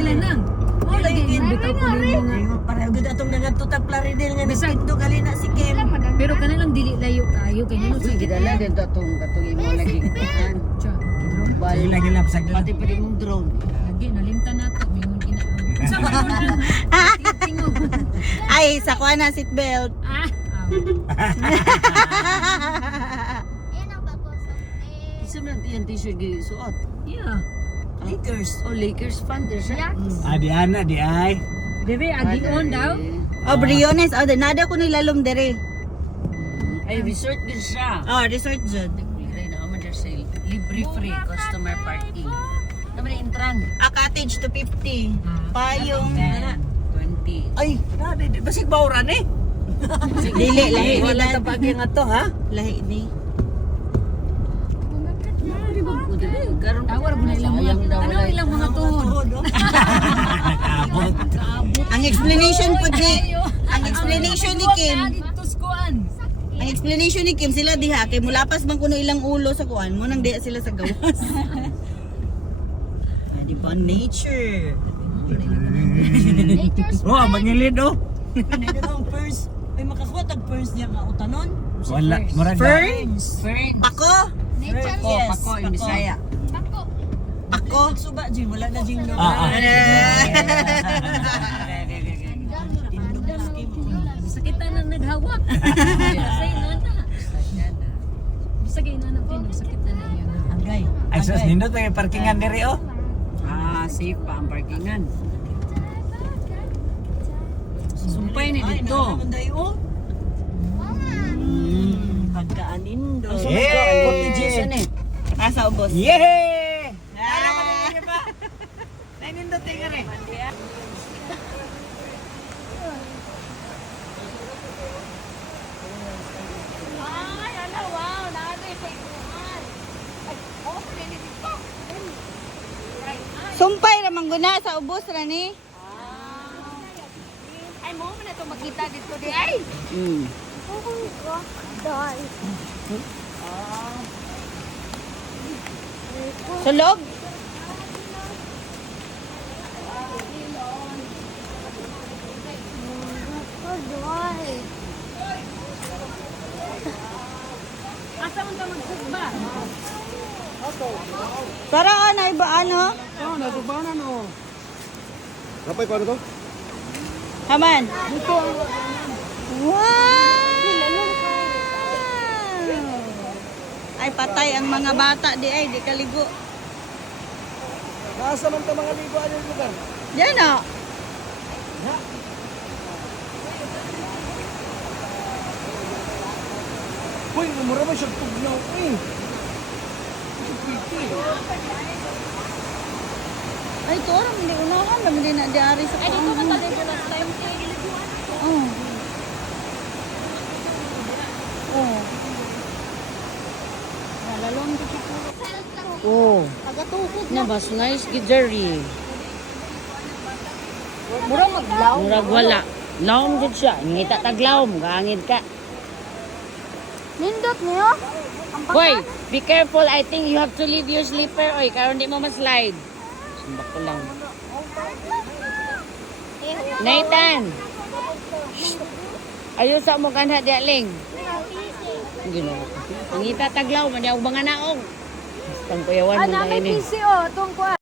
sila nang. Mo lagi bitaw ko nimo nga. Pareho gud atong nangatutag Plaridel nga Bisag- nagpindo gali na si Kim. Pero kanilang dili layo kayo kay nimo Sige, dala din to atong imo lagi kuan. Cha. Bali Lagi lapsag na. pati pwede mong drone. Lagi nalimtan nato mingon ina. Sa mga tingog. Ay, sa kuha na seatbelt. Ah. Isa man yan t-shirt gisuot. Yeah. Lakers. Oh, Lakers fan din siya. Di ana, di ay. Debe agion daw. Oh, Briones. Oh, nada ko nilalom dere. Ay, resort din siya. Oh, resort jud. Libre na naman dyan sa libre free customer parking. Naman yung intran. A cottage to 50. Payong. 20. Ay, nade basig bawran eh. Dili, lahi Wala nila. tabagi nga to ha. Lahi ni. Karon Tawar mo na ilang mga. sayang daw Ano wala. ilang mga tuhod? Abot. Ang explanation po ang explanation ni Kim. Tuskuan. Ang explanation ni Kim sila diha kay mulapas man kuno ilang ulo sa kuan mo nang diha sila sa gawas. Di ba nature? Oh, mangilid oh. Ano ang first? Ay makakuha tag first niya nga utanon. Wala, murag. Ferns? Friends. Pako? Pako, pako, yung Bisaya. Ako? Suba jing wala na jing no. Sakitan na naghawak. Say nana. Bisa kay nana pinong sakitan na yun. Agay. Ay, sus, nindot may parkingan diri oh. Ah, safe pa ang parkingan. Sumpay ni dito. Pagkaanin do. Yay! Cottages yan eh. Asa ubos? Yay! Nainindot nga rin. Sumpay ramang guna sa ubos ra ni. Ay mo na to makita dito di ay. Mm. Sa loob? Asa man ta magsugba? Para ano iba ano? Oh, natubanan oh. Kapay ko ano to? Haman. Wow! Ay patay ang mga bata di ay di kaligo. Nasa man ta mga ligo ano yung lugar? Diyan na. Uy, umura ba siya tugnaw eh. Ay to ra hindi unahan naman din na diari sa. Ay dito man tayo last time. Oh. Oh. Nalalong dito. Oh, Tagatukod na mas nice gidari. Murang maglaw. Murag wala. Laom gid siya. Ngita taglawom, gaangid ka. Nindot niyo? Boy, be careful. I think you have to leave your slipper. Oy, karon di mo ma-slide. Sumbak ko lang. Nathan! Ayun sa mo kanha di aling. Ginoo. Ngita taglaw, man di ako mga naong. Bastang kuyawan mo na ini. PCO tungkol